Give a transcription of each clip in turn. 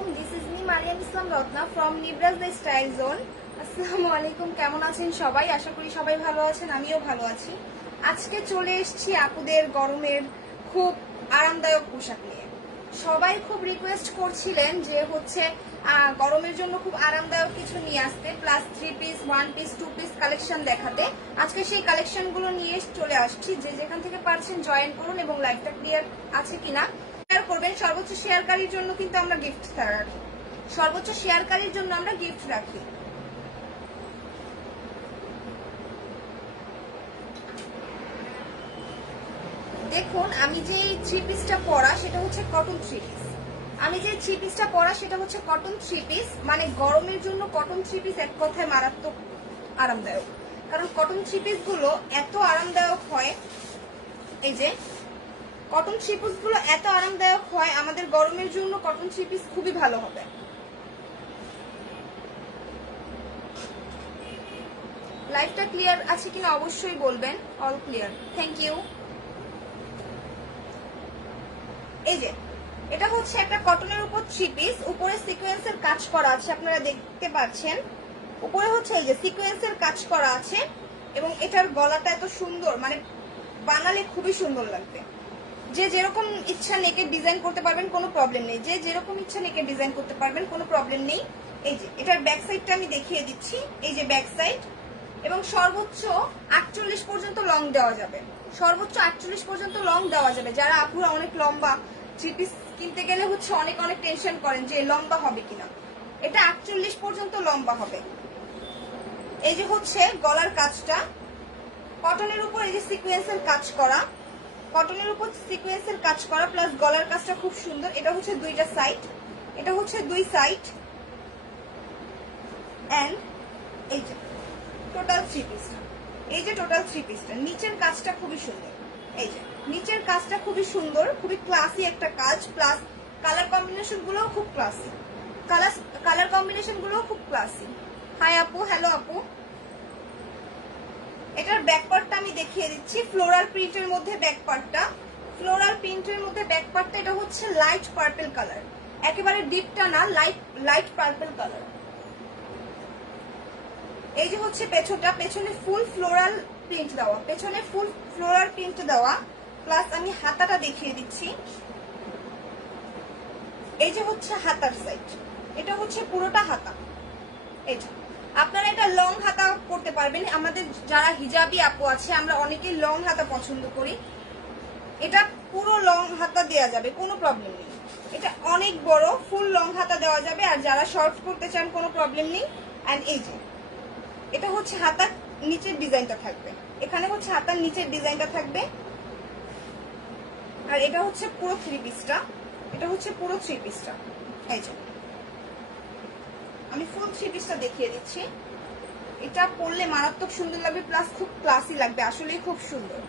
আলাইকুম, this is me Mariyam Islam Ratna from Nibraj the style zone. আসসালামু আলাইকুম, কেমন আছেন সবাই? আশা করি সবাই ভালো আছেন, আমিও ভালো আছি। আজকে চলে এসেছি আপুদের গরমের খুব আরামদায়ক পোশাক নিয়ে। সবাই খুব রিকোয়েস্ট করছিলেন যে হচ্ছে গরমের জন্য খুব আরামদায়ক কিছু নিয়ে আসতে, plus 3 piece 1 piece 2 piece collection দেখাতে। আজকে সেই কালেকশনগুলো নিয়ে চলে আসছি। যে যেখান থেকে পারছেন জয়েন করুন এবং লাইভটা ক্লিয়ার আছে কিনা শেয়ার করবেন। সর্বোচ্চ শেয়ারকারীর জন্য কিন্তু আমরা গিফট রাখি, সর্বোচ্চ শেয়ারকারীর জন্য আমরা গিফট রাখি। দেখুন, আমি যে 3 পিসটা পরা সেটা হচ্ছে কটন 3 পিস। আমি যে 3 পিসটা পরা সেটা হচ্ছে কটন 3 পিস, মানে গরমের জন্য কটন 3 পিস এক কথায় মারাত্মক আরামদায়ক। কারণ কটন 3 পিস গুলো এত আরামদায়ক হয়, এই যে কটন 3 পিস গুলো এত আরামদায়ক হয়, আমাদের গরমের জন্য কটন 3 পিস খুবই ভালো হবে। লাইভটা ক্লিয়ার আছে কিনা অবশ্যই বলবেন। All clear, thank you. এই যে এটা হচ্ছে একটা কটনের উপর 3 পিস, উপরে সিকোয়েন্সের কাজ করা আছে, আপনারা দেখতে পাচ্ছেন। উপরে হচ্ছে এই যে সিকোয়েন্সের কাজ করা আছে এবং এটার গলাটা এত সুন্দর, মানে বানালে খুবই সুন্দর লাগবে। যে যেরকম ইচ্ছা নেকের ডিজাইন করতে পারবেন, কোনো প্রবলেম নেই। যে যেরকম ইচ্ছা নেকের ডিজাইন করতে পারবেন, কোনো প্রবলেম নেই। এই যে এটার ব্যাক সাইডটা আমি দেখিয়ে দিচ্ছি, এই যে ব্যাক সাইড, এবং সর্বোচ্চ 48 পর্যন্ত লং দেওয়া যাবে। সর্বোচ্চ 48 পর্যন্ত লং দেওয়া যাবে। যারা আপুরা অনেক লম্বা 3 পিস কিনতে গেলে হচ্ছে অনেক টেনশন করেন যে লম্বা হবে কিনা, এটা 48 পর্যন্ত লম্বা হবে। এই যে হচ্ছে গলার কাজটা কটনের উপর, এই যে সিকোয়েন্সের কাজ করা, কটনের উপর সিকোয়েন্সের কাজ করা প্লাস গলার কাজটা খুব সুন্দর। এটা হচ্ছে দুইটা সাইড, এটা হচ্ছে দুই সাইড, এন্ড এই যে টোটাল 3 পিসটা, এই যে টোটাল 3 পিসটা নিচের কাজটা খুবই সুন্দর। এই যে নিচের কাজটা খুবই সুন্দর, খুবই ক্লাসি একটা কাজ, প্লাস কালার কম্বিনেশন গুলোও খুব ক্লাসি। কালার কম্বিনেশন গুলোও খুব ক্লাসি। হাই আপু, হ্যালো আপু। এটার ব্যাক পার্টটা আমি দেখিয়ে দিচ্ছি। ফ্লোরাল প্রিন্টের মধ্যে ব্যাক পার্টটা, ফ্লোরাল প্রিন্টের মধ্যে ব্যাক পার্টটা। এটা হচ্ছে লাইট পার্পল কালার, একেবারে ডিপটা না, লাইট পার্পল কালার। এই যে হচ্ছে পেছনটা, পেছনে ফুল ফ্লোরাল প্রিন্ট দেওয়া, পেছনে ফুল ফ্লোরাল প্রিন্ট দেওয়া, প্লাস আমি হাতাটা দেখিয়ে দিচ্ছি। এই যে হচ্ছে হাতার সাইড, এটা হচ্ছে পুরোটা হাতা। এই যে আপনারা এটা লং হাতা করতে পারবেন। আমাদের যারা হিজাবি আপু আছে, আমরা অনেকেই লং হাতা পছন্দ করি। এটা পুরো লং হাতা দেওয়া যাবে, কোনো প্রবলেম নেই। এটা অনেক বড়, ফুল লং হাতা দেওয়া যাবে। আর যারা শর্ট করতে চান, কোনো প্রবলেম নেই। অ্যান্ড এই যে এটা হচ্ছে হাতার নিচের ডিজাইনটা থাকবে, এখানে হচ্ছে হাতার নিচের ডিজাইনটা থাকবে। আর এটা হচ্ছে পুরো 3 পিসটা, এটা হচ্ছে পুরো 3 পিসটা। এই যে আমি ফুল 3 পিসটা দেখিয়ে দিচ্ছি। এটা পরলে মারাত্মক সুন্দর লাগবে, প্লাস খুব ক্লাসি লাগবে, আসলেই খুব সুন্দর।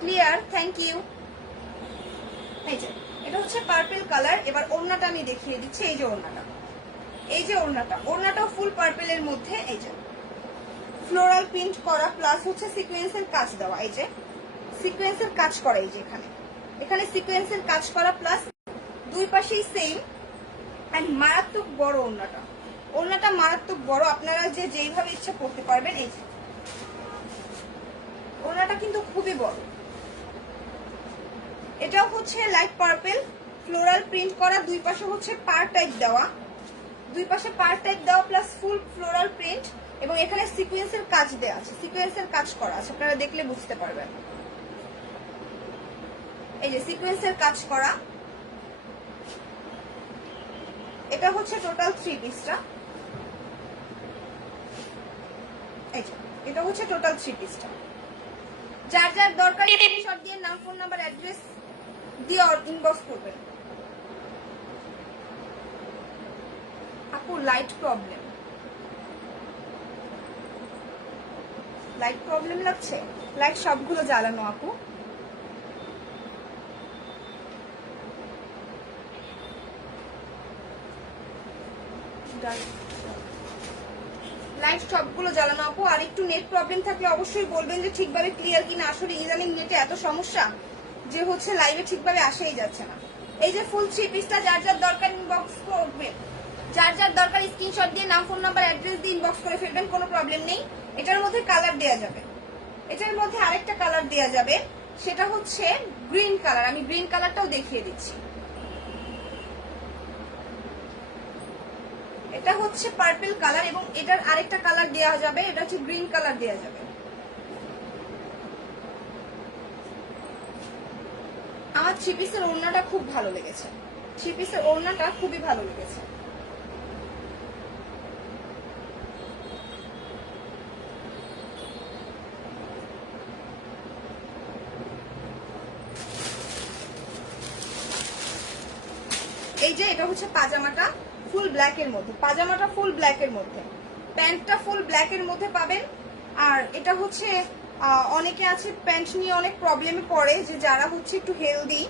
Clear, thank you. এই যে এটা হচ্ছে পার্পল কালার। এবার ওড়নাটা আমি দেখিয়ে দিচ্ছি। এই যে ওড়নাটা, এই যে ওড়নাটাও ফুল পার্পলের মধ্যে। এই যে ফ্লোরাল প্রিন্ট করা, প্লাস হচ্ছে সিকোয়েন্সের কাজ দেওয়া। এই যে সিকোয়েন্সের কাজ করা, এই যে এখানে সিকোয়েন্সের কাজ করা, প্লাস দুই পাশেই সেম। এন্ড মারাত্মক বড় ওড়নাটা মারাত্মক বড়, আপনারা যে যেইভাবে ইচ্ছা করতে পারবেন। এই যে ওড়নাটা কিন্তু খুবই বড়। এটাও হচ্ছে লাইট পার্পল ফ্লোরাল প্রিন্ট করা, দুই পাশে হচ্ছে পার টাইপ দেওয়া, দুই পাশে পার টাইপ দেওয়া, প্লাস ফুল ফ্লোরাল প্রিন্ট। এবং এখানে সিকোয়েন্সের কাজ দেওয়া আছে, সিকোয়েন্সের কাজ করা আছে, আপনারা দেখলে বুঝতে পারবেন। এই যে সিকোয়েন্সের কাজ করা, এটা হচ্ছে টোটাল 3 পিসটা। এই যে এটা হচ্ছে টোটাল 3 পিসটা। যার যার দরকার স্ক্রিনশট দিয়ে নাম, ফোন নাম্বার, অ্যাড্রেস দিয়ে ইনবক্স করবেন। আপু লাইট প্রবলেম লাগছে? লাইট সবগুলো জ্বালানো আপু। লাইট সবগুলো জ্বালানো আপু। আর একটু নেট প্রবলেম থাকলে অবশ্যই বলবেন যে ঠিকভাবে ক্লিয়ার কিনা। আসলে ইদানিং নেটে এত সমস্যা যে হচ্ছে লাইভে ঠিকভাবে আসেই যাচ্ছে না। এই যে ফুল 3 পিসটা, যার যার দরকার ইনবক্স করবেন। যার যার দরকার স্ক্রিনশট দিয়ে নাম ফোন নাম্বার অ্যাড্রেস দিয়ে ইনবক্স করে ফেলবেন, কোনো প্রবলেম নেই। এটার মধ্যে কালার দেয়া যাবে, এটার মধ্যে আরেকটা কালার দেয়া যাবে, সেটা হচ্ছে গ্রিন কালার। আমি গ্রিন কালারটাও দেখিয়ে দিচ্ছি। এটা হচ্ছে পার্পল কালার এবং এটার আরেকটা কালার দেওয়া যাবে, এটা হচ্ছে গ্রিন কালার দেওয়া যাবে। আমার থ্রি পিসের ওড়নাটা খুব ভালো লেগেছে, থ্রি পিসের ওড়নাটা খুবই ভালো লেগেছে। এই যে এটা হচ্ছে পাজামাটা ফুল ব্ল্যাক এর মধ্যে, পাজামাটা ফুল ব্ল্যাক এর মধ্যে, প্যান্টটা ফুল ব্ল্যাক এর মধ্যে পাবেন। আর এটা হচ্ছে অনেকে আছে প্যান্ট নিয়ে অনেক প্রবলেমে পড়ে, যে যারা হচ্ছে একটু হেলদি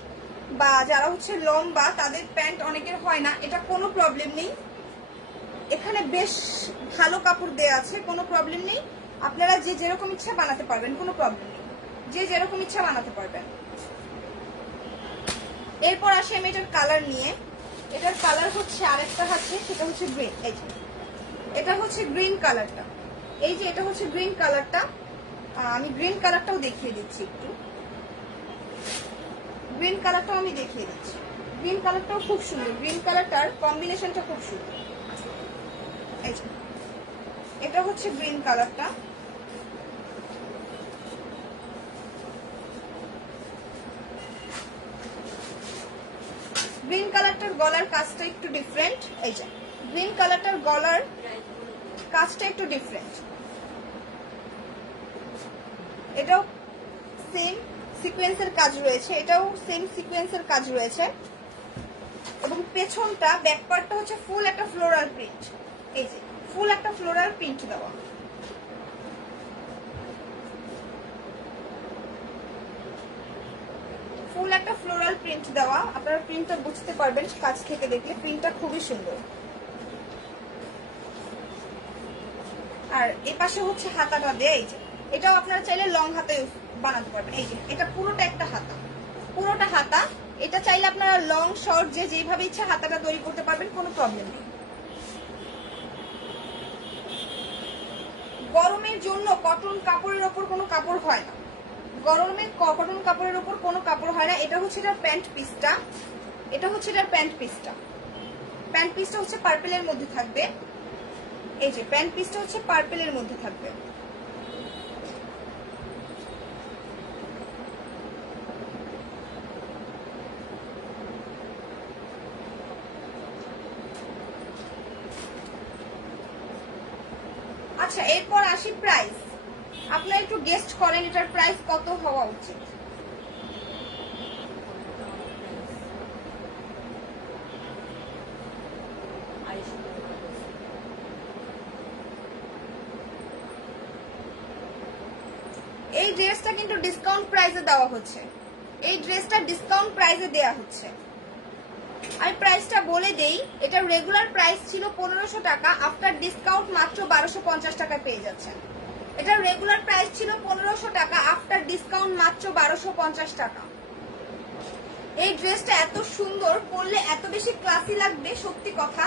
বা যারা হচ্ছে লম্বা তাদের প্যান্ট অনেকের হয় না, এটা কোনো প্রবলেম নেই। এখানে বেশ ভালো কাপড় দেয়া আছে, কোনো প্রবলেম নেই। আপনারা যে যেরকম ইচ্ছা বানাতে পারবেন, কোনো প্রবলেম নেই, যে যেরকম ইচ্ছা বানাতে পারবেন। এরপর আসি আমি এটার কালার নিয়ে। এটার কালার হচ্ছে আরেকটা আছে, সেটা হচ্ছে গ্রিন। এই যে এটা হচ্ছে গ্রিন কালারটা, এই যে এটা হচ্ছে গ্রিন কালারটা। আমি গ্রিন কালারটাও দেখিয়ে দিচ্ছি একটু, গ্রিন কালারটাও আমি দেখিয়ে দিচ্ছি। গ্রিন কালারটাও খুব সুন্দর, গ্রিন কালারটার কম্বিনেশনটা খুব সুন্দর। এই যে এটা হচ্ছে গ্রিন কালারটা। গ্রিন কালারটার গলার কাজটা একটু ডিফারেন্ট। এই যে গ্রিন কালারটার গলার কাজটা একটু ডিফারেন্ট। এটাও সেম সিকোয়েন্সের কাজ রয়েছে, এটাও সেম সিকোয়েন্সের কাজ রয়েছে। এবং পেছনটা ব্যাক পার্টটা হচ্ছে ফুল একটা ফ্লোরাল প্রিন্ট। এই যে ফুল একটা ফ্লোরাল প্রিন্ট দেওয়া, ফুল একটা ফ্লোরাল প্রিন্ট দেওয়া। আপনারা প্রিন্টটা বুঝতে পারবেন কাছ থেকে দেখলে, প্রিন্টটা খুবই সুন্দর। আর এই পাশে হচ্ছে হাতাটা দেয়, এই যে এটাও আপনারা চাইলে লং হাতা বানাতে পারবেন। এই যে এটা পুরোটা একটা হাতা, পুরোটা হাতা। এটা চাইলে আপনারা লং শর্ট যে যেভাবে ইচ্ছা হাতাটা তৈরি করতে পারবেন, কোনো প্রবলেম নেই। গরমের জন্য কটন কাপড়ের ওপর কোনো কাপড় হয় না, গরমে কটন কাপড়ের ওপর কোনো কাপড় হয় না। এটা হচ্ছে এটার প্যান্ট পিসটা, এটা হচ্ছে এটার প্যান্ট পিসটা। প্যান্ট পিসটা হচ্ছে পার্পেলের মধ্যে থাকবে। এই যে প্যান্ট পিসটা হচ্ছে পার্পেলের মধ্যে থাকবে। আচ্ছা, এরপর আসি প্রাইস। আপনারা একটু গেস্ট করেন এটার প্রাইস কত হওয়া উচিত। এই ড্রেসটা কিন্তু ডিসকাউন্ট প্রাইসে দেওয়া হচ্ছে, এই ড্রেসটা ডিসকাউন্ট প্রাইসে দেওয়া হচ্ছে। আমি প্রাইসটা বলে দেই, এটা রেগুলার প্রাইস ছিল 1500 টাকা, আফটার ডিসকাউন্ট মাত্র 1250 টাকায় পেয়ে যাচ্ছেন। এটা রেগুলার প্রাইস ছিল 1500 টাকা, আফটার ডিসকাউন্ট মাত্র 1250 টাকা। এই ড্রেসটা এত সুন্দর, পরলে এত বেশি ক্লাসি লাগবে, সত্যি কথা।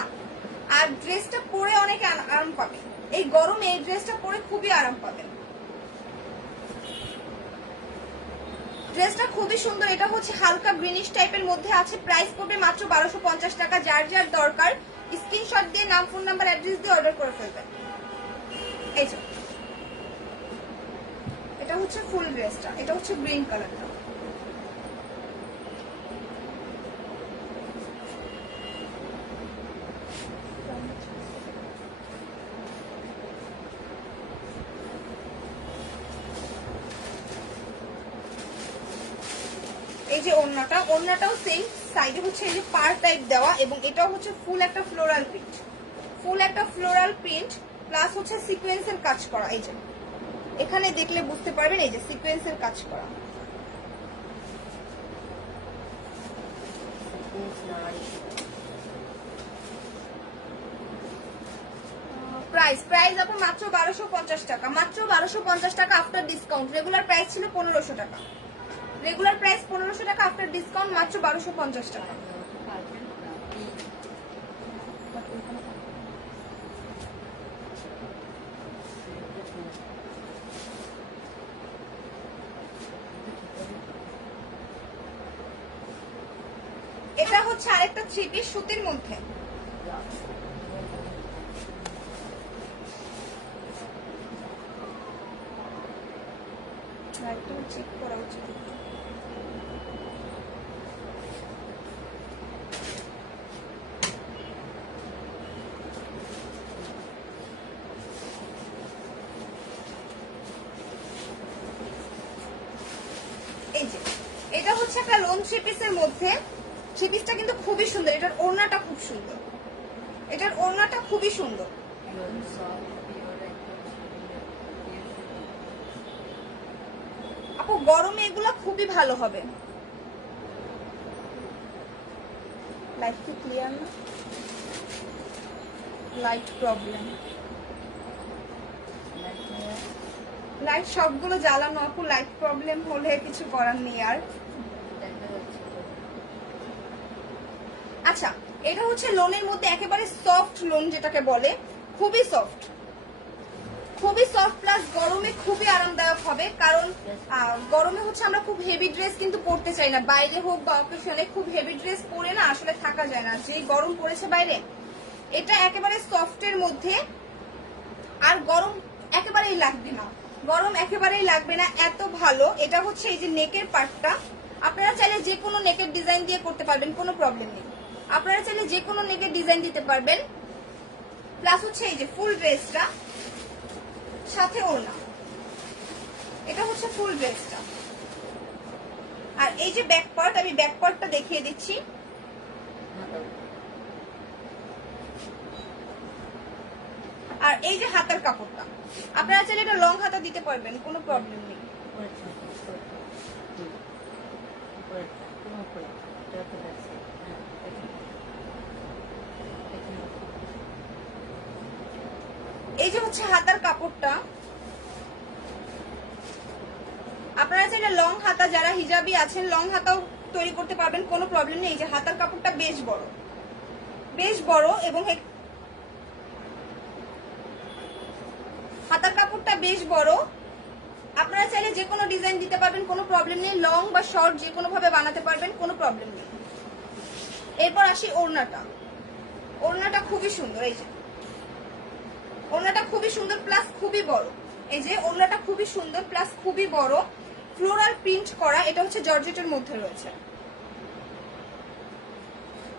আর ড্রেসটা পরে অনেক আরাম পাবে, এই গরমে এই ড্রেসটা পরে খুবই আরাম পাবেন। ড্রেসটা খুবই সুন্দর, এটা হচ্ছে হালকা গ্রিনিশ টাইপের মধ্যে আছে। প্রাইস পড়বে মাত্র 1250 টাকা। যার যার দরকার স্ক্রিনশট দিয়ে নাম ফোন নাম্বার অ্যাড্রেস দিয়ে অর্ডার করে ফেলবেন। এই যে এটা হচ্ছে ফুল ড্রেসটা, এটা হচ্ছে গ্রিন কালারটা। এই যে ওড়নাটা, ওড়নাটাও সেম, সাইডে হচ্ছে এই যে পার টাইপ দেওয়া এবং এটাও হচ্ছে ফুল একটা ফ্লোরাল প্রিন্ট, ফুল একটা ফ্লোরাল প্রিন্ট প্লাস হচ্ছে সিকোয়েন্সের কাজ করা। এই যে এখানে দেখলে বুঝতে পারবেন, এই যে সিকোয়েন্সের কাজ করা। প্রাইস আপনার মাত্র 1250 টাকা, মাত্র 1250 টাকা আফটার ডিসকাউন্ট। রেগুলার প্রাইস ছিল 1500 টাকা, রেগুলার প্রাইস 1500 টাকা, আফটার ডিসকাউন্ট মাত্র 1250 টাকা। হচ্ছে আরেকটা থ্রি পিস সুতির মধ্যে। চেক করা উচিত। এই যে এটা হচ্ছে একটা লোন থ্রি পিসের মধ্যে। থ্রি পিসটা কিন্তু খুবই সুন্দর, এটার ওড়নাটা খুব সুন্দর, এটার ওড়নাটা খুবই সুন্দর। আপু গরমে এগুলো খুবই ভালো হবে। লাইট কি ক্লিয়ার না? লাইট প্রবলেম, লাইট সবগুলো জ্বালানো আপু, লাইট প্রবলেম হলে কিছু করার নেই আর। আচ্ছা এটা হচ্ছে লোনের মধ্যে একেবারে সফট লোন যেটাকে বলে, খুবই সফট, খুবই সফট প্লাস গরমে খুবই আরামদায়ক হবে। কারণ গরমে হচ্ছে আমরা খুব হেভি ড্রেস কিন্তু পরতে চাই না, বাইরে হোক বা অকেশনে খুব হেভি ড্রেস পরে না আসলে থাকা যায় না, যেই গরম পড়েছে বাইরে। এটা একেবারে সফটের মধ্যে, আর গরম একেবারেই লাগবে না, গরম একেবারেই লাগবে না, এত ভালো। এটা হচ্ছে এই যে নেকের পার্টটা, আপনারা চাইলে যে কোনো নেকের ডিজাইন দিয়ে করতে পারবেন, কোনো প্রবলেম নেই। আপনারা চাইলে যে কোনো নেকের ডিজাইন দিতে পারবেন। প্লাস হচ্ছে এই যে ফুল ড্রেসটা সাথে ওড়না, এটা হচ্ছে ফুল ড্রেসটা। আর এই যে ব্যাক পার্ট, আমি ব্যাক পার্টটা দেখিয়ে দিচ্ছি। আর এই যে হাতার কাপড়টা, আপনারা চাইলে এটা লং হাতা দিতে পারবেন, কোনো প্রবলেম নেই। এই যে হচ্ছে হাতার কাপড়টা, আপনারা চাইলে লং হাতা, যারা হিজাবি আছেন লং হাতাও তৈরি করতে পারবেন, কোনো প্রবলেম নেই। এই যে হাতার কাপড়টা বেশ বড়, বেশ বড়, এবং হাতার কাপড়টা বেশ বড়। আপনারা চাইলে যে কোনো ডিজাইন দিতে পারবেন, কোনো প্রবলেম নেই। লং বা শর্ট যে কোনো ভাবে বানাতে পারবেন, কোনো প্রবলেম নেই। এরপর আসি ওড়নাটা, ওড়নাটা খুবই সুন্দর। এই যে ওড়নাটা খুবই সুন্দর প্লাস খুবই বড়। এই যে ওড়নাটা খুবই সুন্দর প্লাস খুবই বড়, ফ্লোরাল প্রিন্ট করা। এটা হচ্ছে জর্জেটের মধ্যে রয়েছে,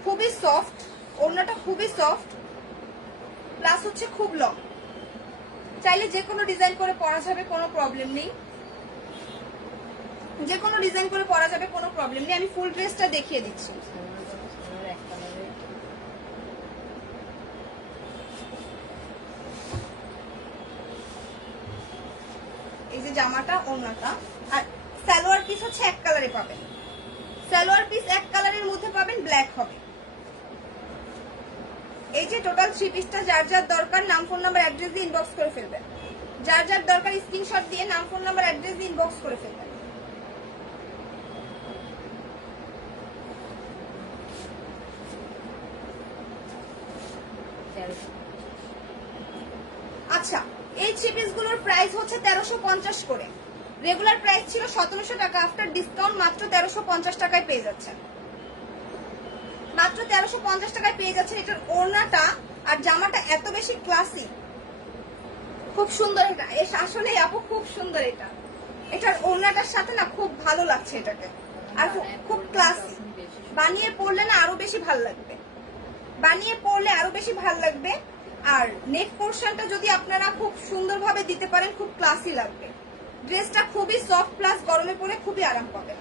খুবই সফট, ওড়নাটা খুবই সফট প্লাস হচ্ছে খুব লং। চাইলে যে কোনো ডিজাইন করে পরা যাবে, কোনো প্রবলেম নেই, যে কোনো ডিজাইন করে পরা যাবে, কোনো প্রবলেম নেই। আমি ফুল ড্রেসটা দেখিয়ে দিচ্ছি। এই যে জামাটা, ওড়নাটা, আর সালোয়ার পিস হচ্ছে এক কালারে পাবেন, সালোয়ার পিস এক কালারের মধ্যে পাবেন, ব্ল্যাক হবে। এই যে টোটাল থ্রি পিসটা, যার যার দরকার নাম ফোন নাম্বার অ্যাড্রেস দিয়ে ইনবক্স করে ফেলবেন, যার যার দরকার স্ক্রিনশট দিয়ে নাম ফোন নাম্বার অ্যাড্রেস দিয়ে ইনবক্স করে ফেলবেন। আচ্ছা এই থ্রি পিস গুলোর প্রাইস হচ্ছে 1350 করে, রেগুলার প্রাইস ছিল 1700 টাকা, আফটার ডিসকাউন্ট মাত্র 1350 টাকায় পেয়ে যাচ্ছেন, মাত্র 1350 টাকায় পেয়ে যাচ্ছেন। এটার ওড়নাটা আর জামাটা এত বেশি ক্লাসি, খুব সুন্দর। এটা আসলে আপু খুব সুন্দর, এটা এটার ওড়নাটার সাথে না খুব ভালো লাগছে এটাকে, আর খুব ক্লাসি। বানিয়ে পরলে না আরো বেশি ভালো লাগবে, বানিয়ে পরলে আরো বেশি ভালো লাগবে। আর নেক পোর্শনটা যদি আপনারা খুব সুন্দরভাবে দিতে পারেন, খুব ক্লাসি লাগবে। ড্রেসটা খুবই সফট প্লাস গরমে পরে খুবই আরাম পাবেন।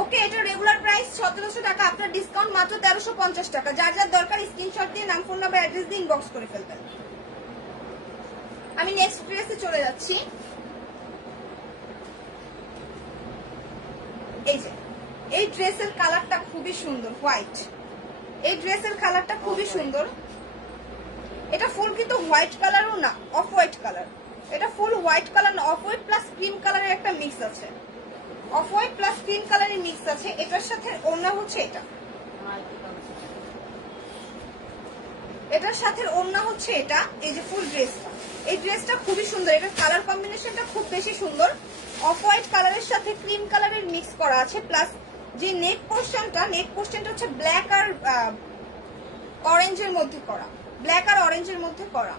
ওকে, এটা রেগুলার প্রাইস 1700 টাকা, আপনার ডিসকাউন্ট মাত্র 1350 টাকা। যার যার দরকার স্ক্রিনশট দিয়ে নাম ফোন নাম্বার অ্যাড্রেস দিয়ে ইনবক্স করে ফেলবেন। আমি নেক্সট ড্রেসে চলে যাচ্ছি। এই যে এই ড্রেসের কালারটা খুবই সুন্দর, হোয়াইট। এই ড্রেসের কালারটা খুবই সুন্দর। এটা ফুল কিন্তু হোয়াইট কালারও না, অফ হোয়াইট কালার। এটা ফুল হোয়াইট কালার না, অফ হোয়াইট প্লাস ক্রিম কালারের একটা মিক্স আছে, অফ হোয়াইট প্লাস ক্রিম কালারের মিক্স আছে। এটার সাথে ওড়না হচ্ছে এটা, এটার সাথে ওড়না হচ্ছে এটা। এই যে ফুল ড্রেসটা, এই ড্রেসটা খুবই সুন্দর, এটার কালার কম্বিনেশনটা খুব বেশি সুন্দর। অফ হোয়াইট কালারের সাথে ক্রিম কালারের মিক্স করা আছে, প্লাস যে নেক পোর্শনটা হচ্ছে ব্ল্যাক আর অরেঞ্জের মধ্যে করা, ব্ল্যাক আর অরেঞ্জের মধ্যে করা,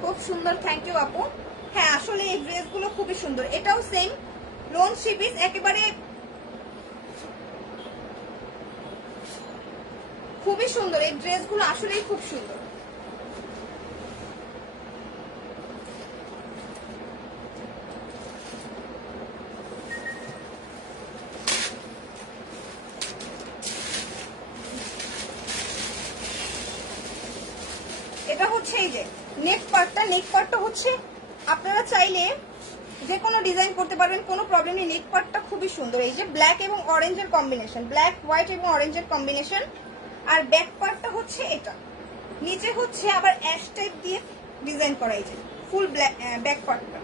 খুব সুন্দর। থ্যাংক ইউ আপু। হ্যাঁ আসলে এই ড্রেসগুলো খুবই সুন্দর। এটাও সেম লোন থ্রি পিস, একেবারে খুবই সুন্দর। এই ড্রেসগুলো আসলেই খুব সুন্দর। এটা হচ্ছে এই যে নেক পার্টটা হচ্ছে আপনারা চাইলে যে কোনো ডিজাইন করতে পারবেন, কোনো প্রবলেম নেই। নেক পার্টটা খুবই সুন্দর, এই যে ব্ল্যাক এবং অরেঞ্জের কম্বিনেশন, ব্ল্যাক হোয়াইট এবং অরেঞ্জের কম্বিনেশন। আর ব্যাক পার্টটা হচ্ছে এটা, নিচে হচ্ছে আবার অ্যাশ টাইপ দিয়ে ডিজাইন করা, এই যে ফুল ব্ল্যাক ব্যাক পার্টটা।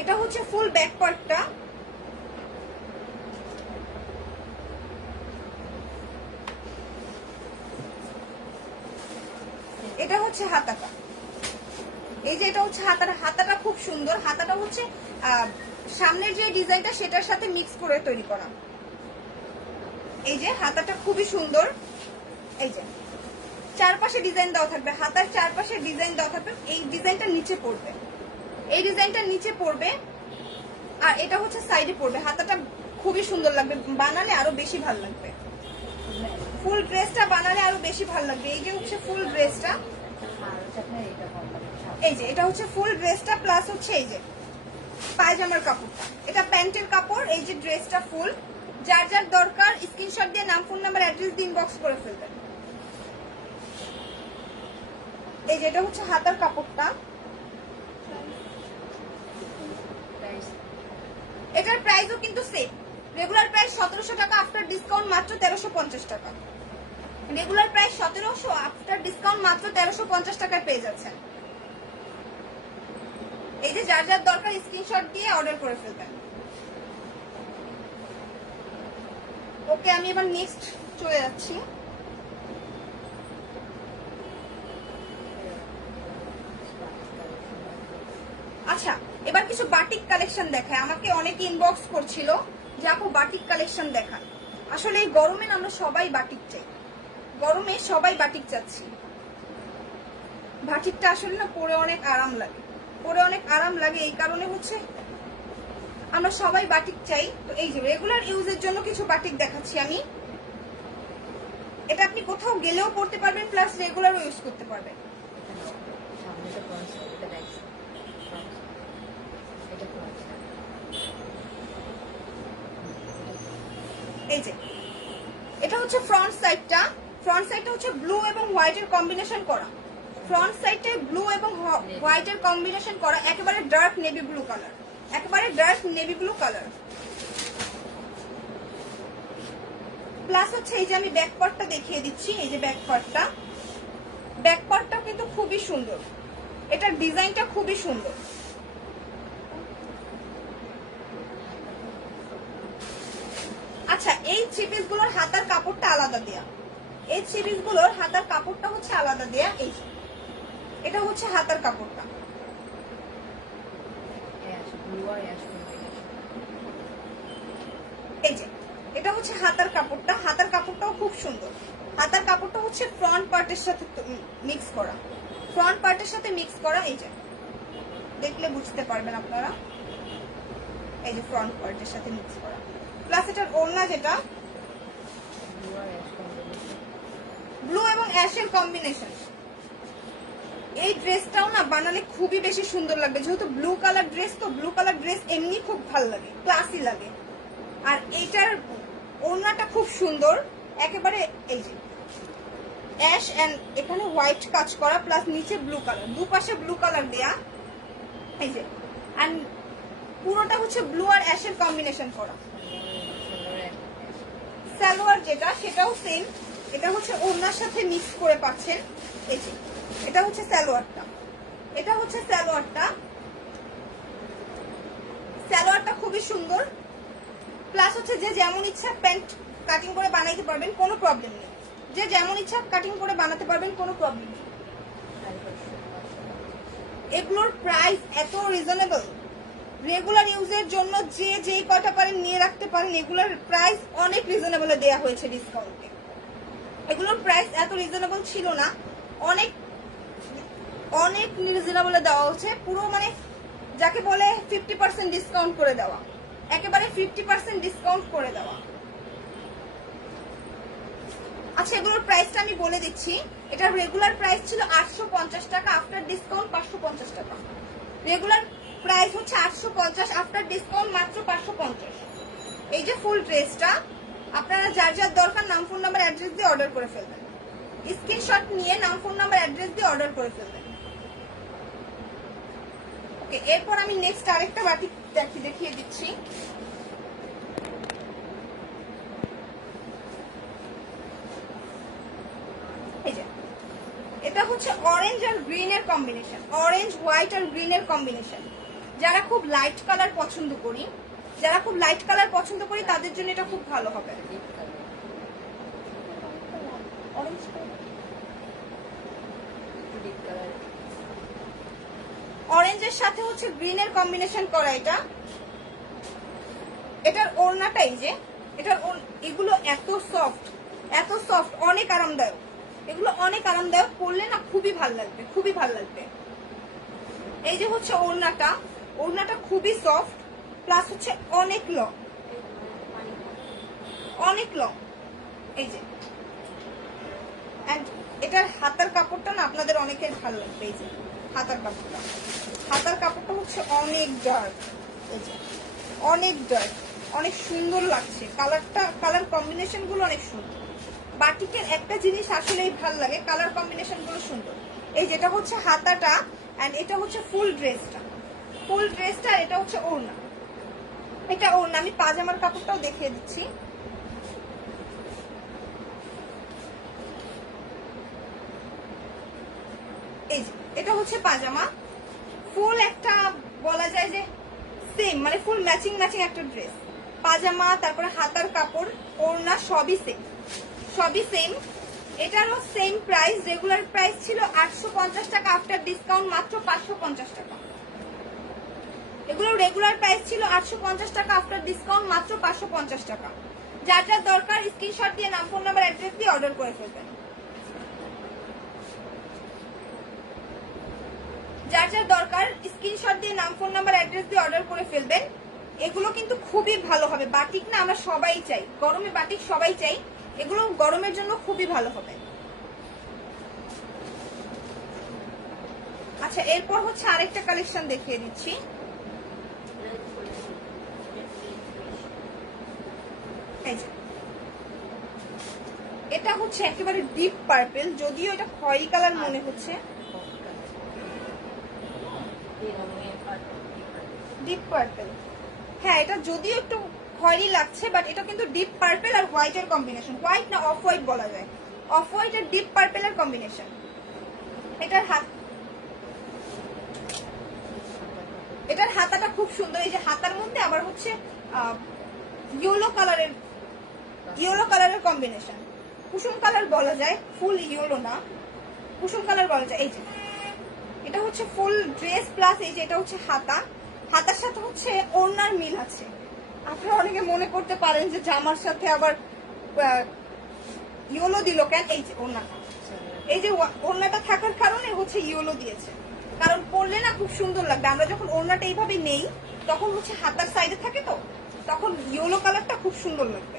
এটা হচ্ছে ফুল ব্যাক পার্টটা। এটা হচ্ছে হাতাটা, এই যে এটা হচ্ছে হাতাটা খুব সুন্দর। হাতাটা হচ্ছে সামনের যে ডিজাইনটা সেটার সাথে মিক্স করে তৈরি করা। এই যে হাতাটা খুবই সুন্দর, এই যে চারপাশে ডিজাইন দেওয়া থাকবে, হাতার চারপাশে ডিজাইন দেওয়া থাকবে। এই ডিজাইনটা নিচে পড়বে, এই ডিজাইনটা নিচে পড়বে, আর এটা হচ্ছে সাইডে পড়বে। হাতাটা খুবই সুন্দর লাগবে, বানালে আরো বেশি ভালো লাগবে। ফুল ড্রেসটা বানালে আরো বেশি ভালো লাগবে। এই যে হচ্ছে ফুল ড্রেসটা, এই যে এটা হচ্ছে ফুল ড্রেসটা, প্লাস হচ্ছে এই যে পায়জামার কাপড়টা, এটা প্যান্টের কাপড়। এই যে ড্রেসটা ফুল। যার যার দরকার স্ক্রিনশট দিয়ে নাম, ফোন নাম্বার, অ্যাড্রেস দিয়ে ইনবক্স করে ফেলবেন। এই যে এটা হচ্ছে হাতার কাপড়টা। এটার প্রাইসও কিন্তু সেম, রেগুলার প্রাইস 1700 টাকা, আফটার ডিসকাউন্ট মাত্র 1350 টাকা। রেগুলার প্রাইস 1700, আফটার ডিসকাউন্ট মাত্র 1350 টাকায় পেয়ে যাচ্ছেন। এই যে যার যার দরকার স্ক্রিনশট দিয়ে অর্ডার করে ফেলবেন। ওকে, আমি এবার নেক্সট চলে যাচ্ছি। আচ্ছা, এবার কিছু বাটিক কালেকশন দেখায়। আমাকে অনেকে ইনবক্স করছিল যে আপু বাটিক কালেকশন দেখান। আসলে এই গরমে আমরা সবাই বাটিক চাই, গরমে সবাই বাটিক চাচ্ছি। বাটিকটা আসলে না পরে অনেক আরাম লাগে, পরে অনেক আরাম লাগে, এই কারণে হচ্ছে আমরা সবাই বাটিক চাই। তো এই যে রেগুলার ইউজের জন্য কিছু বাটিক দেখাচ্ছি আমি। এটা আপনি কোথাও গেলেও পড়তে পারবেন, প্লাস রেগুলারও ইউজ করতে পারবেন। এই যে এটা হচ্ছে ফ্রন্ট সাইডটা। ফ্রন্ট সাইডটা হচ্ছে ব্লু এবং হোয়াইটের কম্বিনেশন করা। ফ্রন্ট সাইডে ব্লু এবং হোয়াইটের কম্বিনেশন করা, একেবারে ডার্ক নেভি ব্লু কালার, একেবারে dark navy blue colour. Plus হচ্ছে এই যে আমি ব্যাক পার্টটা দেখিয়ে দিচ্ছি। এই যে ব্যাক পার্টটা, ব্যাক পার্টটা কিন্তু খুবই সুন্দর, এটার ডিজাইনটা খুবই সুন্দর। আচ্ছা, এই থ্রি পিস গুলোর হাতার কাপড়টা আলাদা দেয়া, এই থ্রি পিস গুলোর হাতার কাপড়টা হচ্ছে আলাদা দেয়া। এই যে এটা হচ্ছে হাতার কাপড়টা, এই যে এটা হচ্ছে হাতার কাপড়টা। হাতার কাপড়টাও খুব সুন্দর। হাতার কাপড়টা হচ্ছে ফ্রন্ট পার্টের সাথে মিক্স করা, ফ্রন্ট পার্টের সাথে মিক্স করা। এই যে দেখলে বুঝতে পারবেন আপনারা, এই যে ফ্রন্ট পার্টের সাথে মিক্স করা। প্লাস এটার ওড়না যেটা ব্লু এবং অ্যাশের কম্বিনেশন। এই ড্রেসটাও না বানালে খুবই বেশি সুন্দর লাগবে, যেহেতু ব্লু কালার ড্রেস, তো ব্লু কালার ড্রেস এমনি খুব ভালো লাগে, ক্লাসি লাগে। আর এইটার ওড়নাটা খুব সুন্দর, একেবারে এই যে অ্যাশ এন্ড এখানে হোয়াইট কাজ করা, প্লাস নিচে ব্লু কালার, দুপাশে ব্লু কালার দেয়া। এই যে এন্ড পুরোটা হচ্ছে ব্লু আর অ্যাশের কম্বিনেশন করা। সালোয়ার যেটা সেটাও সেম, এটা হচ্ছে ওড়নার সাথে মিক্স করে পাচ্ছেন। এই যে এটা হচ্ছে সালোয়ারটা, এটা হচ্ছে সালোয়ারটা। সালোয়ারটা খুবই সুন্দর। প্লাস হচ্ছে যে যেমন ইচ্ছা প্যান্ট কাটিং করে বানাইতে পারবেন, কোনো প্রবলেম নেই। যে যেমন ইচ্ছা কাটিং করে বানাতে পারবেন, কোনো প্রবলেম নেই। এগুলোর প্রাইস এত রিজনেবল, রেগুলার ইউজের জন্য যে যেই কয়টা পারেন নিয়ে রাখতে পারেন। এগুলোর প্রাইস অনেক রিজনেবলে দেওয়া হয়েছে ডিসকাউন্টে। এগুলোর প্রাইস এত রিজনেবল ছিল না, অনেক অনেক রিজনেবলে দেওয়া হচ্ছে। পুরো মানে যাকে বলে 50% ডিসকাউন্ট করে দেওয়া, একেবারে 50% ডিসকাউন্ট করে দেওয়া। আচ্ছা, এগুলোর প্রাইসটা আমি বলে দিচ্ছি। এটার রেগুলার প্রাইস ছিল 850 টাকা, আফটার ডিসকাউন্ট 550 টাকা। রেগুলার প্রাইস হচ্ছে 850, আফটার ডিসকাউন্ট মাত্র 550। এই যে ফুল ড্রেসটা আপনারা যার যার দরকার নাম ফোন নাম্বার অ্যাড্রেস দিয়ে অর্ডার করে ফেলবেন। স্ক্রিনশট নিয়ে নাম ফোন নাম্বার অ্যাড্রেস দিয়ে অর্ডার করে ফেলবেন। ওকে, এরপর আমি নেক্সট আরেকটা বাটিক দেখিয়ে দিচ্ছি। এই যে এটা হচ্ছে অরেঞ্জ আর গ্রিনের কম্বিনেশন, অরেঞ্জ হোয়াইট আর গ্রিনের কম্বিনেশন। যারা খুব লাইট কালার পছন্দ করি, তাদের জন্য এটা খুব ভালো হবে। অরেঞ্জের সাথে হচ্ছে গ্রিনের কম্বিনেশন করা এটা। এটার ওড়নাটা এই যে, এগুলো এত সফট, অনেক আরামদায়ক। এগুলো অনেক আরামদায়ক, পরলে না খুবই ভালো লাগবে, খুবই ভালো লাগবে। এই যে হচ্ছে ওড়নাটা খুবই সফট, প্লাস হচ্ছে অনেক লং, এই যে। এন্ড এটার হাতার কাপড়টা না আপনাদের অনেকের ভালো লাগবে। এই যে হাতার কাপড়টা হচ্ছে অনেক ডার্ক, এই যে অনেক ডার্ক, অনেক সুন্দর লাগছে। কালার কম্বিনেশন গুলো অনেক সুন্দর। বাটিকের একটা জিনিস আসলেই ভালো লাগে, কালার কম্বিনেশন গুলো সুন্দর। এই যেটা হচ্ছে হাতাটা, এন্ড এটা হচ্ছে ফুল ড্রেসটা, এটা হচ্ছে ওড়না। এটা ওড়না। আমি পাজামার কাপড়টাও দেখিয়ে দিচ্ছি। এই যে এটা হচ্ছে পাজামা, ফুল একটা বলা যায় যে সেম, মানে ফুল ম্যাচিং একটা ড্রেস। পাজামা, তারপরে হাতার কাপড়, ওড়না সবই সেম। এটারও সেম প্রাইস। রেগুলার প্রাইস ছিল 850 টাকা, আফটার ডিসকাউন্ট মাত্র 550 টাকা। এগুলো রেগুলার প্রাইস ছিল 850 টাকা, আফটার ডিসকাউন্ট মাত্র 550 টাকা। যার যার দরকার স্ক্রিনশট দিয়ে নাম ফোন নাম্বার অ্যাড্রেস দিয়ে অর্ডার করে ফেলবেন। এগুলো কিন্তু খুবই ভালো হবে। বাটিক না আমরা সবাই চাই, গরমে বাটিক সবাই চাই। এগুলো গরমের জন্য খুবই ভালো হবে। আচ্ছা, এরপর হচ্ছে আরেকটা কালেকশন দেখিয়ে দিচ্ছি। এটা হচ্ছে একেবারে ডিপ পার্পল, যদিও এটা খয়েরি কালার মনে হচ্ছে। ডিপ পার্পল, হ্যাঁ এটা যদিও একটু খয়েরি লাগছে, বাট এটা কিন্তু ডিপ পার্পল আর হোয়াইটের কম্বিনেশন। হোয়াইট না অফ হোয়াইট বলা যায়, অফ হোয়াইট আর ডিপ পার্পলের কম্বিনেশন। এটার হাতাটা খুব সুন্দর। এই যে হাতার মধ্যে আবার হচ্ছে ইয়েলো কালারের কম্বিনেশন। কুসুম কালার বলা যায়, ফুল ইয়েলো না, কুসুম কালার বলা যায়। এই যে এটা হচ্ছে ফুল ড্রেস, প্লাস এই যে এটা হচ্ছে হাতার সাথে হচ্ছে ওড়নার মিল আছে। আপনারা অনেকে মনে করতে পারেন যে জামার সাথে আবার ইয়েলো দিল কেন। এই যে ওড়নাটা, এই যে ওড়নাটা থাকার কারণে হচ্ছে ইয়েলো দিয়েছে, কারণ পরলে না খুব সুন্দর লাগবে। আমরা যখন ওড়নাটা এইভাবে নেই তখন হচ্ছে হাতার সাইডে থাকে, তো তখন ইয়েলো কালারটা খুব সুন্দর লাগবে।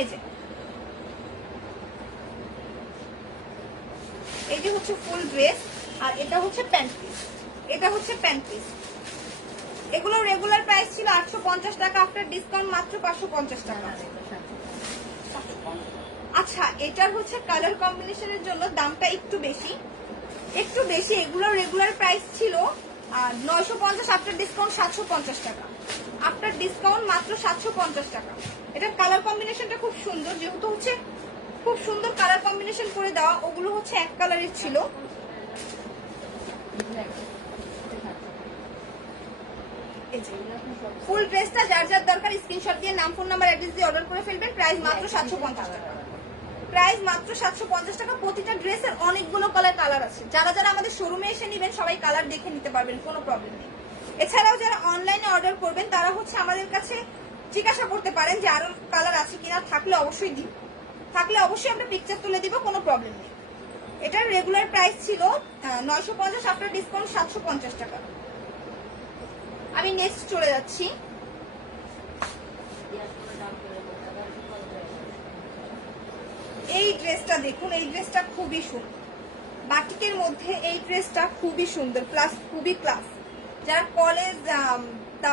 এই যে হচ্ছে ফুল ড্রেস, আর এটা হচ্ছে প্যান্ট পিস। এগুলো রেগুলার প্রাইস ছিল 850 টাকা, আফটার ডিসকাউন্ট মাত্র 550 টাকা। আচ্ছা, এটার হচ্ছে কালার কম্বিনেশনের জন্য দামটা একটু বেশি। এগুলো রেগুলার প্রাইস ছিল 950, আফটার ডিসকাউন্ট 750 টাকা। আফটার ডিসকাউন্ট মাত্র 750 টাকা। এটার কালার কম্বিনেশনটা খুব সুন্দর, যেহেতু হচ্ছে খুব সুন্দর কালার কম্বিনেশন করে দেওয়া। ওগুলো হচ্ছে এক কালারের ছিল। ফুল ড্রেসটা যার যার দরকার স্ক্রিনশট দিয়ে নাম ফোন নাম্বার অ্যাড্রেস দিয়ে অর্ডার করে ফেলবেন। প্রাইস মাত্র 750 টাকা। প্রাইস মাত্র 750 টাকা। প্রতিটা ড্রেসের অনেকগুলো কালার আছে। যারা যারা আমাদের শোরুমে এসে নেবেন সবাই কালার দেখে নিতে পারবেন, কোনো প্রবলেম নেই। এছাড়াও যারা অনলাইনে অর্ডার করবেন তারা হচ্ছে আমাদের কাছে জিজ্ঞাসা করতে পারেন যে আরো কালার আছে কিনা, থাকলে অবশ্যই দিব, থাকলে অবশ্যই আমরা পিকচার তুলে দিব, কোনো প্রবলেম নেই। এটার রেগুলার প্রাইস ছিল 950, আফটার ডিসকাউন্ট 750 টাকা। আমি নেক্সট চলে যাচ্ছি। এই ড্রেসটা দেখুন, এই ড্রেসটা খুবই সুন্দর, বাটিকের মধ্যে এই ড্রেসটা খুবই সুন্দর প্লাস খুবই ক্লাস। যারা কলেজ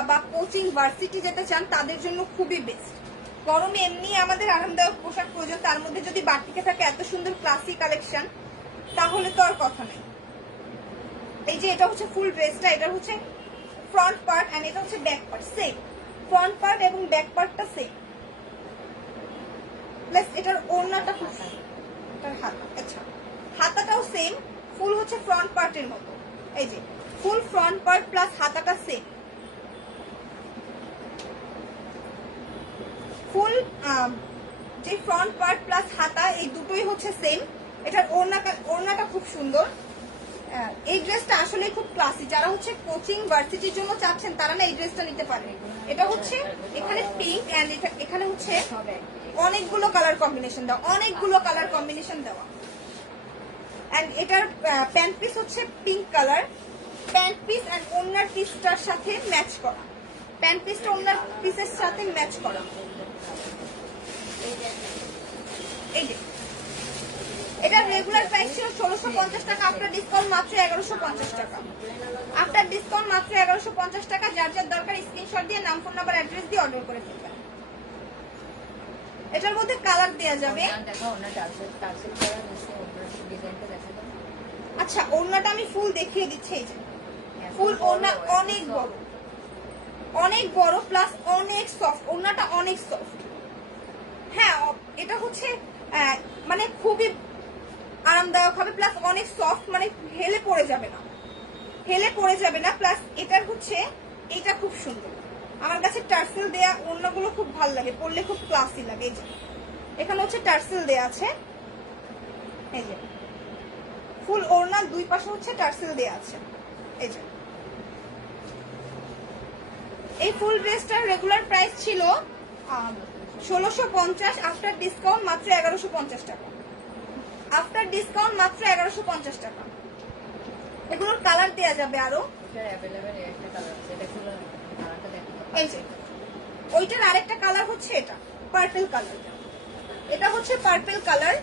বা কোচিং ভার্সিটি যেতে চান তাদের জন্য খুবই বেস্ট। গরমে এমনি আমাদের আরামদায়ক পোশাক প্রয়োজন, তার মধ্যে যদি বাটিকে থাকে এত সুন্দর ক্লাসি কালেকশন, তাহলে তো আর কথা নেই। এই যে এটা হচ্ছে ফুল ড্রেসটা, এটা হচ্ছে ফ্রন্ট পার্ট এন্ড এটা হচ্ছে back part, same front part এবং ব্যাক পার্টটা সেম। প্লাস এটার ওড়নাটা খুব, এটার হাতা, আচ্ছা হাতাটাও সেম, ফুল হচ্ছে ফ্রন্ট পার্টের মতো। এই যে ফুল ফ্রন্ট পার্ট প্লাস হাতাটা সেম, ফুল যে ফ্রন্ট পার্ট প্লাস হাতা এই দুটোই হচ্ছে সেম। এটার ওড়নাটা খুব সুন্দর। এই ড্রেসটা আসলে খুব ক্লাসি। যারা হচ্ছে কোচিং ভার্সিটির জন্য চাচ্ছেন তারা না এই ড্রেসটা নিতে পারে। এটা হচ্ছে এখানে পিঙ্ক এন্ড এখানে হচ্ছে অনেকগুলো কালার কম্বিনেশন দেওয়া, অনেকগুলো কালার কম্বিনেশন দেওয়া। এন্ড এটার প্যান্ট পিস হচ্ছে pink colour, pant piece and ওড়নার পিসটার সাথে ম্যাচ করা, প্যান্ট পিসটা ওড়নার পিসের সাথে ম্যাচ করা। এই যে এটার রেগুলার প্রাইস ছিল 1650 টাকা, আফটার ডিসকাউন্ট মাত্র 1150 টাকা। আফটার ডিসকাউন্ট মাত্র 1150 টাকা। যার যার দরকার স্ক্রিনশট দিয়ে নাম, ফোন নাম্বার, অ্যাড্রেস দিয়ে অর্ডার করে ফেলবেন। এটার মধ্যে কালার দেওয়া যাবে। আচ্ছা ওড়নাটা আমি ফুল দেখিয়ে দিচ্ছি। এই যে ফুল ওড়না অনেক বড়, অনেক বড় প্লাস অনেক সফট, ওড়নাটা অনেক সফট। হ্যাঁ এটা হচ্ছে মানে খুবই আরামদায়ক হবে প্লাস অনেক সফট, মানে হেলে পড়ে যাবে না, হেলে পড়ে যাবে না। প্লাস এটার হচ্ছে এটা খুব সুন্দর, আমার কাছে টার্সেল দেয়া ওড়নাগুলো খুব ভালো লাগে, পরলে খুব ক্লাসি লাগে। এই যে এখানে হচ্ছে টার্সেল দেয়া আছে, এই যে ফুল ওড়নার দুই পাশে হচ্ছে টার্সেল দেয়া আছে। এই যে এই ফুল ড্রেসটার রেগুলার প্রাইস ছিল 1650, আফটার ডিসকাউন্ট মাত্র 1150 টাকা। আফটার ডিসকাউন্ট মাত্র 1150 টাকা। এগুলোর কালার দেওয়া যাবে আরো। এই যে ওইটার আরেকটা কালার হচ্ছে এটা পার্পল কালার, এটা হচ্ছে purple colour,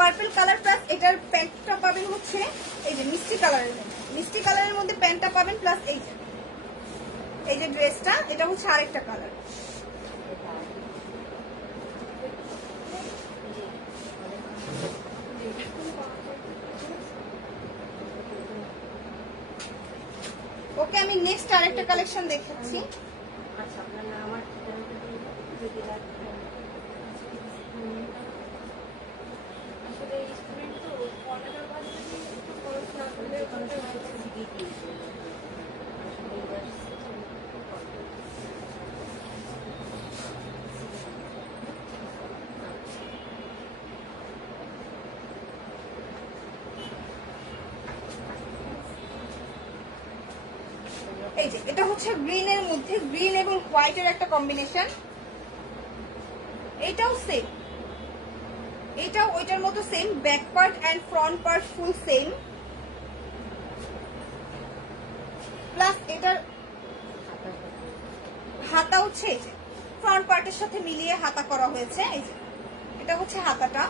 purple colour plus এটার প্যান্টটা পাবেন হচ্ছে এই যে মিষ্টি কালারের মধ্যে, মিষ্টি কালারের মধ্যে প্যান্টটা পাবেন প্লাস এই যে ড্রেসটা, এটা হচ্ছে আরেকটা কালার। ওকে আমি নেক্সট আরেকটা কালেকশন দেখাচ্ছি। আচ্ছা আপনার নাম আর ঠিকানাটা যদি রাখবেন। আসলে স্টুডেন্ট তো পড়াটার বাদে যদি একটু খরচ না করলে ওখানে সিটি দিয়েছে এই যে এটা হচ্ছে গ্রিন এর মধ্যে, গ্রিন এবং হোয়াইট এর একটা কম্বিনেশন। এটাও সেম, এটাও ওইটার মতো same, back part and front part full same. Plus এটার হাতা হচ্ছে এই যে ফ্রন্ট পার্টের সাথে মিলিয়ে হাতা করা হয়েছে। এই যে এটা হচ্ছে হাতাটা,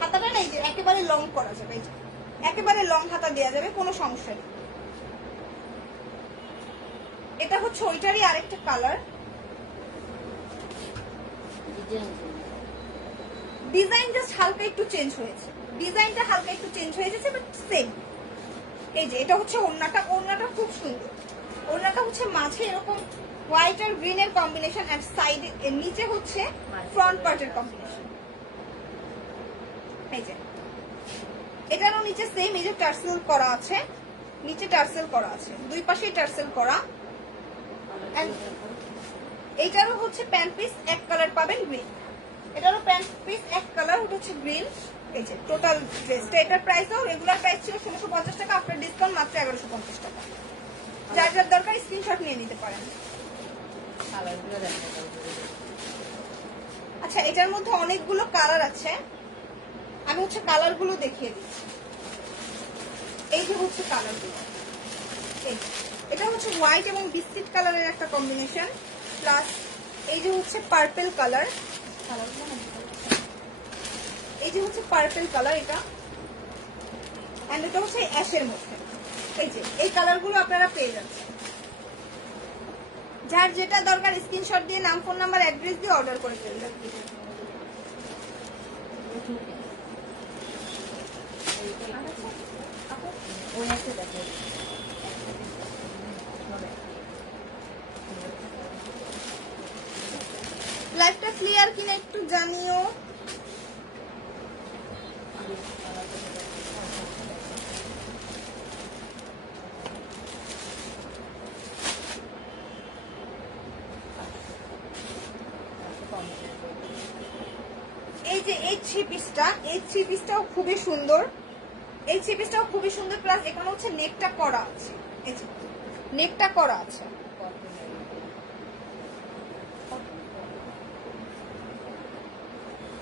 হাতাটা না এই যে একেবারে লং করা যাবে, এই যে একেবারে লং হাতা দেওয়া যাবে, কোনো সমস্যা নেই। এটা হচ্ছে ওইটারই আরেকটা কালার। ডিজাইন জাস্ট হালকা একটু চেঞ্জ হয়েছে, ডিজাইনটা হালকা একটু চেঞ্জ হয়ে গেছে বাট সেম। এই যে এটা হচ্ছে ওড়নাটা, ওড়নাটা খুব সুন্দর, ওড়নাটা হচ্ছে মাঝে এরকম হোয়াইট আর গ্রিন এর কম্বিনেশন আর সাইডে নিচে হচ্ছে ফ্রন্ট পার্টের কম্বিনেশন। এই যে এটারও নিচে সেম, এই যে টার্সেল করা আছে, নিচে টার্সেল করা আছে, দুই পাশেই টার্সেল করা। এইটারও হচ্ছে প্যান্ট পিস এক কালার পাবেন, গ্রিন। এটারও প্যান্ট পিস এক কালার, ওটা হচ্ছে গ্রিন। এই যে টোটাল ড্রেসটা, এটার প্রাইসও রেগুলার প্রাইস ছিল 1650 টাকা, আফটার ডিসকাউন্ট মাত্র 1150 টাকা। যার যার দরকার স্ক্রিনশট নিয়ে নিতে পারেন। আচ্ছা, এটার মধ্যে অনেকগুলো কালার আছে, আমি হচ্ছে কালারগুলো দেখিয়ে দিচ্ছি। এই যে হচ্ছে কালারগুলো, এটা হচ্ছে হোয়াইট এবং বিস্কিট কালারের একটা কম্বিনেশন, প্লাস এই যে হচ্ছে পার্পল কালার, এই যে হচ্ছে পার্পল কালার এটা, এন্ড এটা হচ্ছে অ্যাশের মধ্যে। এই যে এই কালারগুলো আপনারা পেয়ে যাচ্ছেন। যার যেটা দরকার স্ক্রিনশট দিয়ে নাম, ফোন নাম্বার, অ্যাড্রেস দিয়ে অর্ডার করে ফেলবেন। লাইভটা ক্লিয়ার কিনা একটু জানিও। এই যে এই থ্রি পিসটা, এই থ্রি পিসটাও খুবই সুন্দর, এই থ্রি পিসটাও খুবই সুন্দর, প্লাস এখানে হচ্ছে নেকটা করা আছে। এই যে নেকটা করা আছে,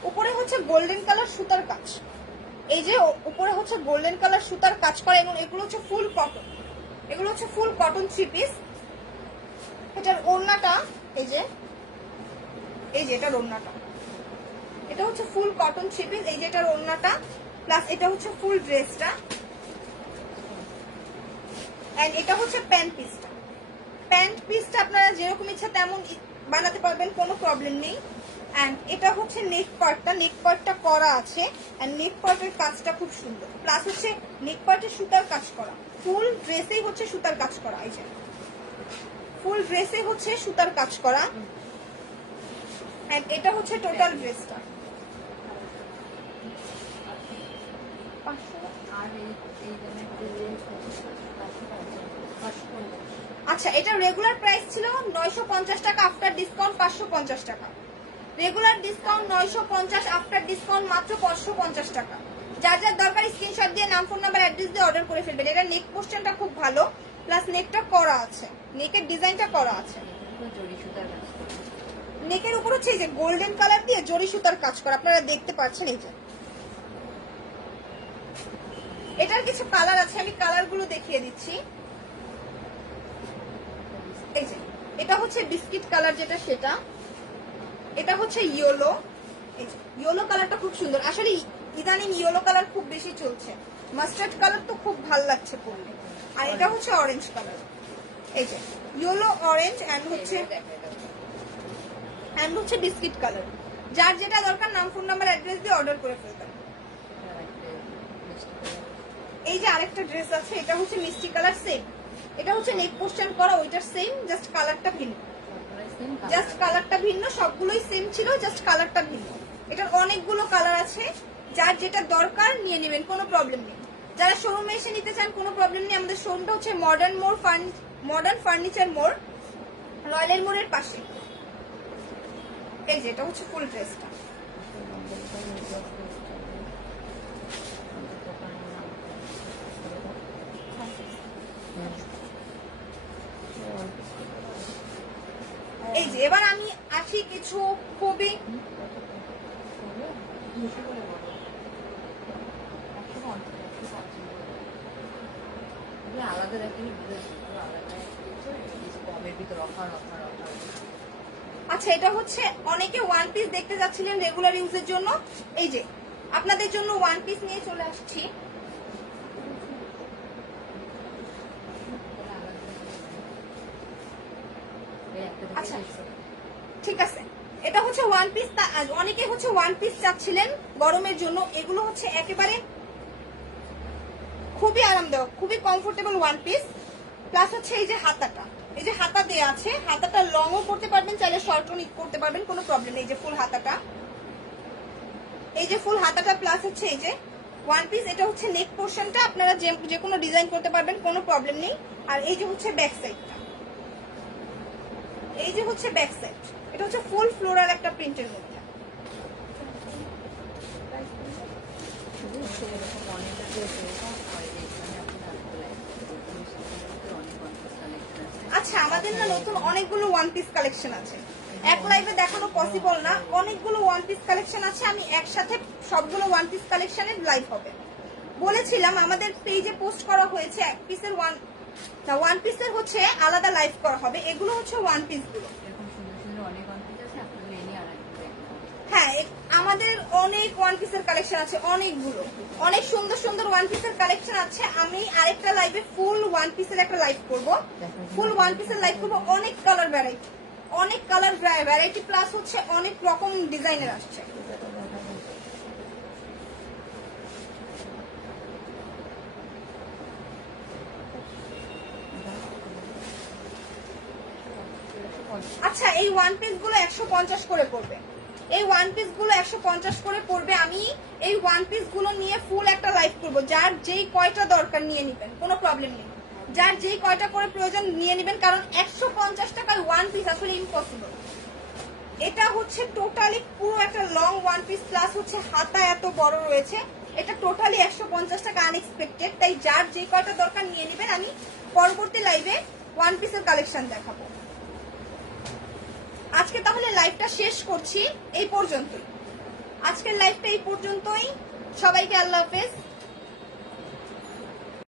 উপরে হচ্ছে গোল্ডেন কালার সুতার কাজ। এই যে উপরে হচ্ছে গোল্ডেন কালার সুতার কাজ করা, এবং এগুলো হচ্ছে ফুল কটন, এগুলো হচ্ছে ফুল কটন থ্রি পিস। এটার ওড়নাটা এই যে, এই যে এটার ওড়নাটা, এটা হচ্ছে ফুল কটন থ্রি পিস। এই যে এটার ওড়নাটা, প্লাস এটা হচ্ছে ফুল ড্রেসটা, এন্ড এটা হচ্ছে প্যান্ট পিসটা। প্যান্ট পিসটা আপনারা যেরকম ইচ্ছা তেমন বানাতে পারবেন, কোনো প্রবলেম নেই। এন্ড এটা হচ্ছে নেক পার্টটা, নেক পার্টটা করা আছে, এন্ড নেক পার্টের কাজটা খুব সুন্দর, প্লাস হচ্ছে নেক পার্টে সুতার কাজ করা, ফুল ড্রেসেই হচ্ছে সুতার কাজ করা। এই যে ফুল ড্রেসে হচ্ছে সুতার কাজ করা, এন্ড এটা হচ্ছে টোটাল ড্রেসটা। আচ্ছা, এটা রেগুলার প্রাইস ছিল 950 টাকা, আফটার ডিসকাউন্ট 550 টাকা। রেগুলার ডিসকাউন্ট 950, আফটার ডিসকাউন্ট মাত্র 550 টাকা। যার যার দরকার স্ক্রিনশট দিয়ে নাম, ফোন নাম্বার, অ্যাড্রেস দিয়ে অর্ডার করে ফেলবেন। এটা নেক পোর্শনটা খুব ভালো, প্লাস নেকটা করা আছে, নেকের ডিজাইনটা করা আছে। নেকের উপর হচ্ছে এই যে গোল্ডেন কালার দিয়ে জরি সুতার কাজ করা, আপনারা দেখতে পাচ্ছেন। এই যে এটার কিছু কালার আছে, আমি কালারগুলো দেখিয়ে দিচ্ছি। এই যে এটা হচ্ছে বিস্কিট কালার যেটা, সেটা, এটা হচ্ছে ইয়েলো। এই যে ইয়েলো কালারটা খুব সুন্দর, আসলে ইদানিং ইয়েলো কালার খুব বেশি চলছে, মাস্টার্ড কালার তো খুব ভালো লাগছে পরলে। আর এটা হচ্ছে অরেঞ্জ কালার, এই যে ইয়েলো অরেঞ্জ, এন্ড হচ্ছে বিস্কিট কালার। যার যেটা দরকার নাম, ফোন নাম্বার, অ্যাড্রেস দিয়ে অর্ডার করে ফেলবেন। এই যে আরেকটা ড্রেস আছে, এটা হচ্ছে মিষ্টি কালার, সেম, এটা হচ্ছে নেক পোর্শন করা, ওইটার সেম, জাস্ট কালারটা ভিন্ন, জাস্ট কালারটা ভিন্ন, সবগুলোই সেম ছিল, জাস্ট কালারটা ভিন্ন। এটার অনেকগুলো কালার আছে, যার যেটা দরকার নিয়ে নেবেন, কোনো প্রবলেম নেই। যারা শোরুমে এসে নিতে চান কোনো প্রবলেম নেই, আমাদের শোরুমটা হচ্ছে মডার্ন ফার্নিচার মোড়, রয়্যাল মোড়ের পাশে। এই যে এটা হচ্ছে ফুল ড্রেসটা। এই যে এবার আমি আসি কিছু খুবই আচ্ছা, এটা হচ্ছে অনেকে ওয়ান পিস দেখতে যাচ্ছিলেন রেগুলার ইউজের জন্য, এই যে আপনাদের জন্য ওয়ান পিস নিয়ে চলে আসছি। আচ্ছা ঠিক আছে, এটা হচ্ছে ওয়ান পিস। অনেকে হচ্ছে ওয়ান পিস চাচ্ছিলেন গরমের জন্য, এগুলো হচ্ছে একেবারে খুবই আরামদায়ক, খুবই কমফোর্টেবল ওয়ান পিস। প্লাস হচ্ছে এই যে হাতাটা, এই যে হাতা দেয়া আছে, হাতাটা লংও করতে পারবেন, চাইলে শর্টও করতে পারবেন, কোনো প্রবলেম নেই। এই যে ফুল হাতাটা, এই যে ফুল হাতাটা, প্লাস হচ্ছে এই যে ওয়ান পিস, এটা হচ্ছে নেক পোর্শনটা, আপনারা যে কোনো ডিজাইন করতে পারবেন, কোনো প্রবলেম নেই। আর এই যে হচ্ছে ব্যাক সাইডটা, এই এই যে হচ্ছে ব্যাক সাইড, এটা হচ্ছে ফুল ফ্লোরাল একটা প্রিন্টের মধ্যে। আচ্ছা, আমাদের না নতুন অনেকগুলো ওয়ান পিস কালেকশন আছে, এক লাইভে দেখানো পসিবল না। অনেকগুলো ওয়ান পিস কালেকশন আছে, আমি একসাথে সবগুলো ওয়ান পিস কালেকশনের লাইভ হবে বলেছিলাম। আমাদের পেজে পোস্ট করা হয়েছে এক পিসের ওয়ান পিসের হচ্ছে আলাদা লাইভ করা হবে। এগুলো হচ্ছে ওয়ান পিস গুলো। হ্যাঁ, আমাদের অনেক ওয়ান পিসের কালেকশন আছে, অনেকগুলো, অনেক সুন্দর সুন্দর ওয়ান পিসের কালেকশন আছে। আমি আরেকটা লাইভে ফুল ওয়ান পিসের একটা লাইভ করব, ফুল ওয়ান পিসের লাইভ করব। অনেক কালার ভ্যারাইটি, অনেক কালার ভ্যারাইটি প্লাস হচ্ছে অনেক রকম ডিজাইনের আসছে। আচ্ছা, এই ওয়ান পিস গুলো 150 করে পড়বে, এই ওয়ান পিস গুলো 150 করে পড়বে। আমি এই ওয়ান পিস গুলো নিয়ে ফুল একটা লাইভ করব। যার যেই কয়টা দরকার নিয়ে নেবেন, কোনো প্রবলেম নেই। যার যেই কয়টা করে প্রয়োজন নিয়ে নেবেন, কারণ 150 টাকায় ওয়ান পিস আসলে ইম্পসিবল। এটা হচ্ছে টোটালি পুরো একটা লং ওয়ান পিস প্লাস হচ্ছে হাতা এত বড় রয়েছে। এটা টোটালি 150 টাকা আনএক্সপেক্টেড। তাই যার যে কয়টা দরকার নিয়ে নেবেন। আমি পরবর্তী লাইভে ওয়ান পিসের কালেকশন দেখাবো। আজকে তাহলে লাইভটা শেষ করছি এই পর্যন্তই। আজকের লাইভটা এই পর্যন্তই। সবাইকে আল্লাহ হাফেজ।